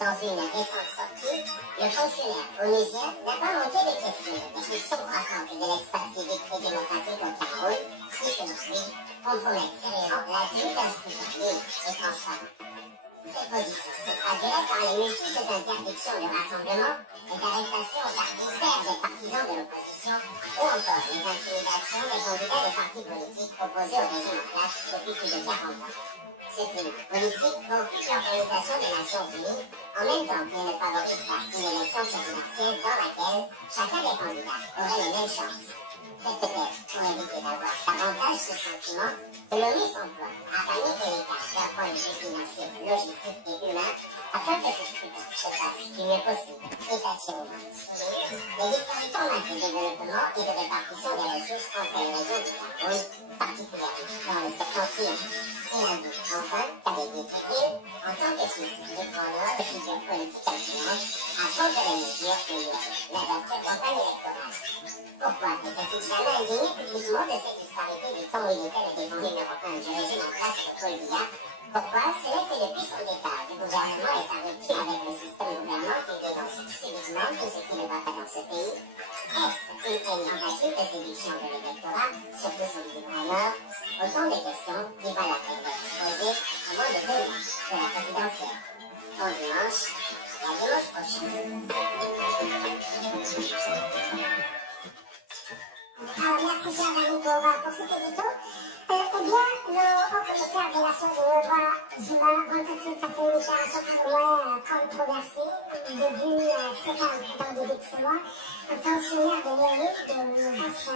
Dans une récente sortie, le fonctionnaire onusien n'a pas manqué de questions la question croissante de l'espace civique et démocratique au Cameroun, qui, selon lui, compromettent sérieusement la tenue d'un scrutin libre et transparent. Cette position se traduirait par les multiples interdictions de rassemblement, les arrestations arbitraires des partisans de l'opposition ou encore les intimidations des candidats des partis politiques opposés au régime en place depuis plus de 40 ans. Ce climat politique préoccupe l'Organisation des Nations Unies, en même temps qu'il ne favorise pas une élection présidentielle dans laquelle chacun des candidats aurait les mêmes chances. C'est peut-être pour éviter d'avoir davantage ce sentiment que l'ONU s'emploie à paniquer l'État d'un point de vue financier, logistique et humain, afin que ce scrutin se passe du mieux possible et s'attire au maximum les différents formats de développement et de répartition des ressources entre les régions du Cameroun, particulièrement dans le septentrion. Il indique enfin qu'avec des Kivil, en tant que fils de Grand Nord de figure politique influente, apporte les mesures pour les actuelles campagnes électorales. Pourquoi ne s'est-il jamais indigné publiquement de cette disparité du temps où il était le défenseur numéro 1 du régime en place de Paul Biya? Pourquoi ce n'est que depuis son départ du gouvernement et sa rupture avec le système gouvernant qu'il dénonce subitement tout ce qui ne va pas dans ce pays? Est-ce une tentative de séduction de l'électorat, surtout celui du Grand Nord? Autant de questions qui valent la peine d'être posées à moins de 2 mois de la présidentielle. Bon dimanche, et à dimanche prochain. Merci cher Dani pour cet édito. Eh bien, le haut commissaire des Nations Unies aux droits humains rencontre fait une déclaration plus ou moins controversée début septembre, dans le début de ce mois. Un fonctionnaire de l'ONU menace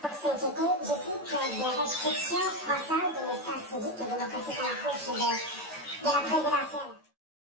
pour s'inquiéter, je cite, des restrictions croissantes de l'espace civique et démocratique à l'approche de la présidentielle.